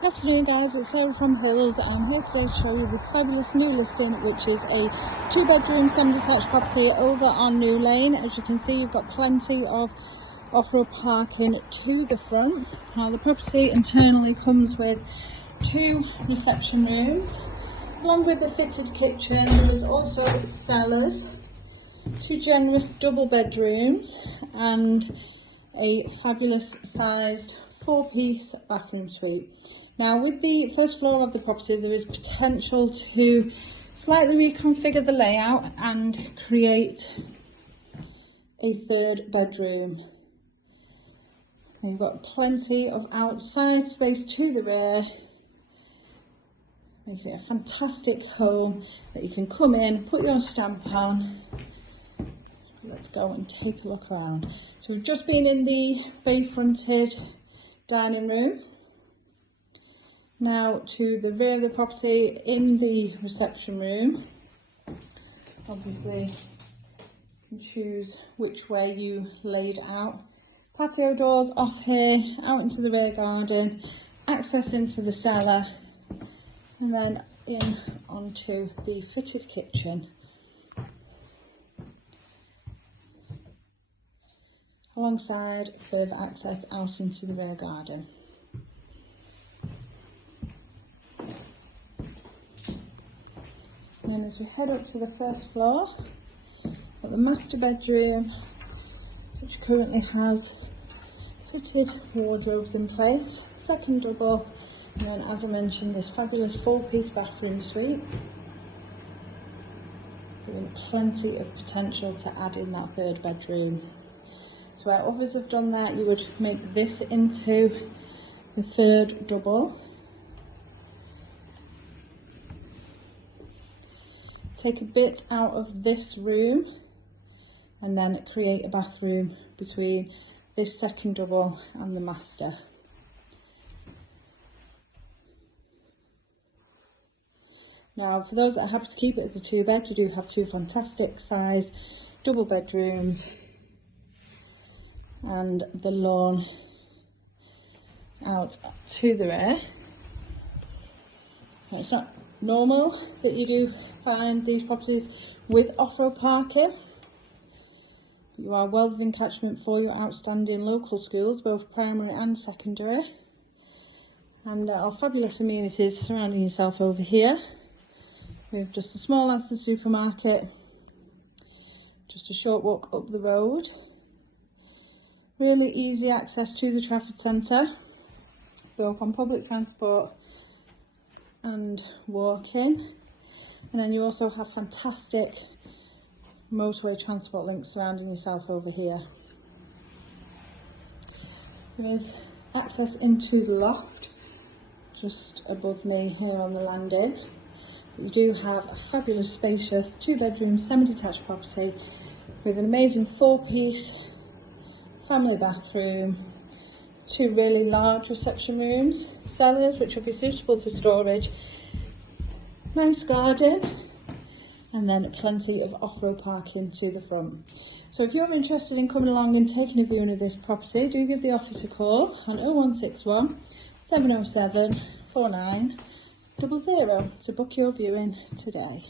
Good afternoon guys, it's Sarah from Eccles. I'm here today to show you this fabulous new listing, which is a 2-bedroom semi-detached property over on New Lane. As you can see, you've got plenty of off-road parking to the front. Now the property internally comes with 2 reception rooms along with a fitted kitchen. There's also cellars, 2 generous double bedrooms and a fabulous sized 4-piece bathroom suite. Now with the first floor of the property, there is potential to slightly reconfigure the layout and create a 3rd bedroom. And you've got plenty of outside space to the rear, making it a fantastic home that you can come in, put your stamp on. Let's go and take a look around. So we've just been in the bay fronted dining room. Now to the rear of the property, in the reception room, obviously you can choose which way you laid out. Patio doors off here, out into the rear garden, access into the cellar, and then in onto the fitted kitchen. Alongside further access out into the rear garden. And then as we head up to the first floor, got the master bedroom, which currently has fitted wardrobes in place, 2nd double, and then as I mentioned, this fabulous 4-piece bathroom suite, giving plenty of potential to add in that 3rd bedroom. So where others have done that, you would make this into the 3rd double. Take a bit out of this room and then create a bathroom between this 2nd double and the master. Now for those that are happy to keep it as a 2-bed, you do have 2 fantastic size double bedrooms and the lawn out to the rear. Now, it's not normal that you do find these properties with off-road parking. You are well within catchment for your outstanding local schools, both primary and secondary, and our fabulous amenities surrounding yourself over here. We have just a small Asda supermarket, just a short walk up the road. Really easy access to the Trafford Centre, both on public transport and walking. And then you also have fantastic motorway transport links surrounding yourself over here. There is access into the loft just above me here on the landing. You do have a fabulous spacious 2-bedroom semi-detached property with an amazing 4-piece family bathroom, 2 really large reception rooms, cellars which will be suitable for storage, nice garden, and then plenty of off-road parking to the front. So if you're interested in coming along and taking a viewing of this property, do give the office a call on 0161 707 4900 to book your viewing today.